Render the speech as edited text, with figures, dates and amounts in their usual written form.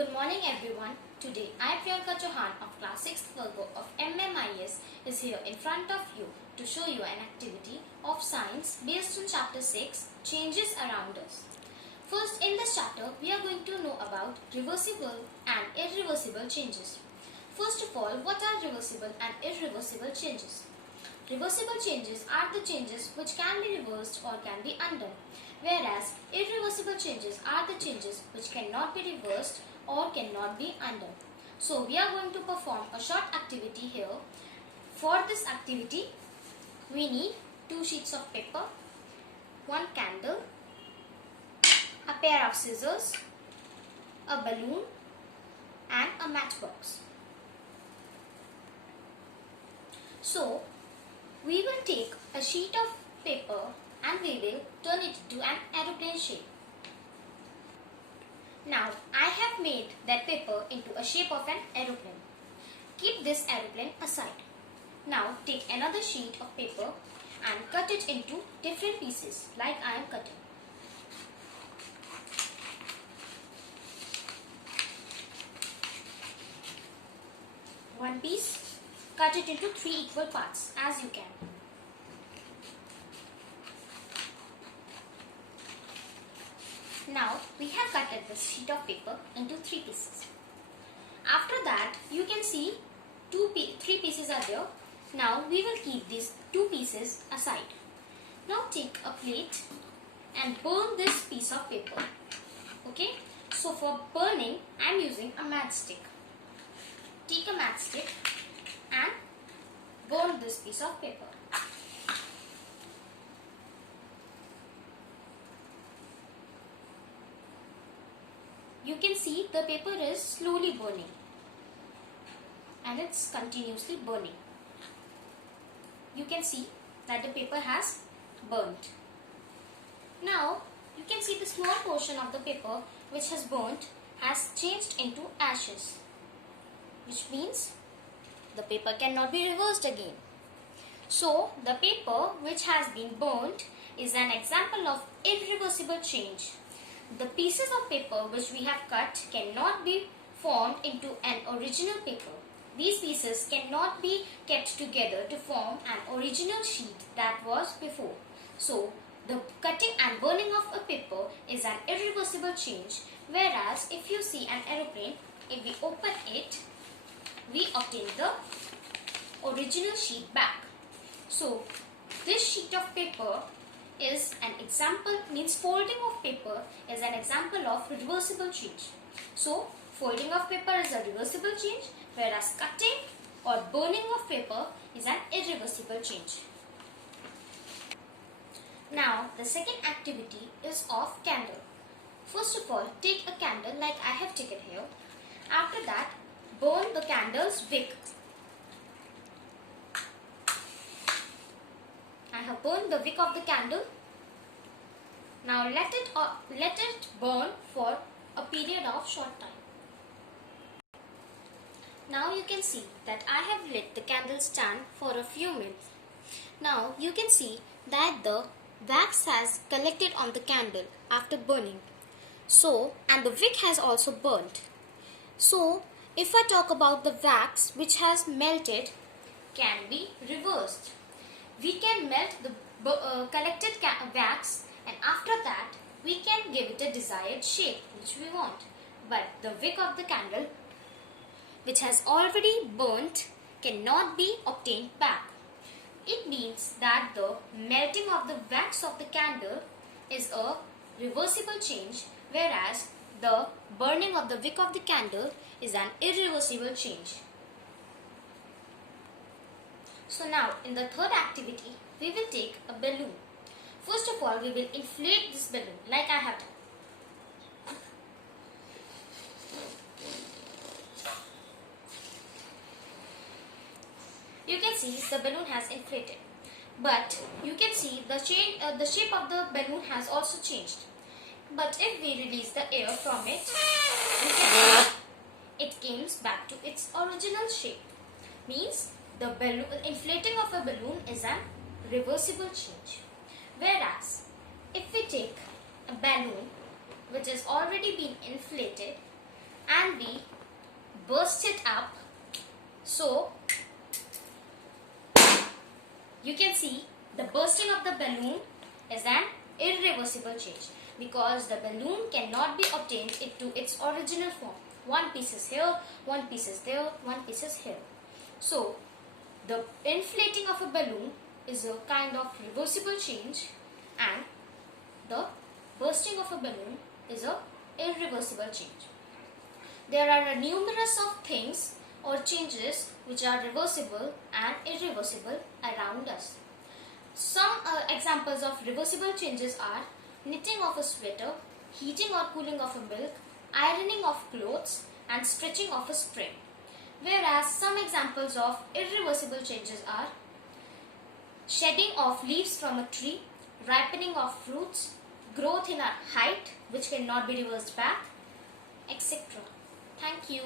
Good morning everyone. Today I, Priyanka Chauhan of class 6th Virgo of MMIS is here in front of you to show you an activity of science based on chapter 6 Changes Around Us. First, in this chapter we are going to know about reversible and irreversible changes. First of all, what are reversible and irreversible changes? Reversible changes are the changes which can be reversed or can be undone, whereas irreversible changes are the changes which cannot be reversed or cannot be undone. So we are going to perform a short activity here. For this activity, we need 2 sheets of paper, 1 candle, a pair of scissors, a balloon and a matchbox. So we will take a sheet of paper and we will turn it into an aeroplane shape. Now I have made that paper into a shape of an aeroplane. Keep this aeroplane aside. Now take another sheet of paper and cut it into different pieces like I am cutting. One piece, cut it into 3 equal parts as you can. Now we have cut this sheet of paper into 3 pieces. After that, you can see 3 pieces are there. Now we will keep these 2 pieces aside. Now take a plate and burn this piece of paper. Okay, so for burning I am using a matchstick. Take a matchstick and burn this piece of paper. You can see the paper is slowly burning and it's continuously burning. You can see that the paper has burnt. Now you can see the small portion of the paper which has burnt has changed into ashes, which means the paper cannot be reversed again. So the paper which has been burnt is an example of irreversible change. The pieces of paper which we have cut cannot be formed into an original paper. These pieces cannot be kept together to form an original sheet that was before. So the cutting and burning of a paper is an irreversible change, whereas if you see an aeroplane, if we open it, we obtain the original sheet back. So this sheet of paper is an example, means folding of paper is an example of reversible change. So folding of paper is a reversible change, whereas cutting or burning of paper is an irreversible change. Now the second activity is of candle. First of all, take a candle like I have taken here. After that, burn the candle's wick. I have burned the wick of the candle. Now let it burn for a period of short time. Now you can see that I have lit the candle stand for a few minutes. Now you can see that the wax has collected on the candle after burning. So, and the wick has also burnt. So, if I talk about the wax which has melted can be reversed. We can melt the collected wax and after that we can give it a desired shape which we want. But the wick of the candle which has already burnt cannot be obtained back. It means that the melting of the wax of the candle is a reversible change, whereas the burning of the wick of the candle is an irreversible change. So now in the third activity, we will take a balloon. First of all, we will inflate this balloon like I have done. You can see the balloon has inflated, but you can see the shape of the balloon has also changed. But if we release the air from it, we can see it comes back to its original shape. Means the inflating of a balloon is a reversible change. Whereas if we take a balloon which has already been inflated and we burst it up. So you can see the bursting of the balloon is an irreversible change because the balloon cannot be obtained into its original form. One piece is here, one piece is there, one piece is here. So the inflating of a balloon is a kind of reversible change and the bursting of a balloon is a irreversible change. There are numerous of things or changes which are reversible and irreversible around us. Some examples of reversible changes are knitting of a sweater, heating or cooling of a milk, ironing of clothes and stretching of a spring. Whereas some examples of irreversible changes are shedding of leaves from a tree, ripening of fruits, growth in a height which cannot be reversed back, etc. Thank you.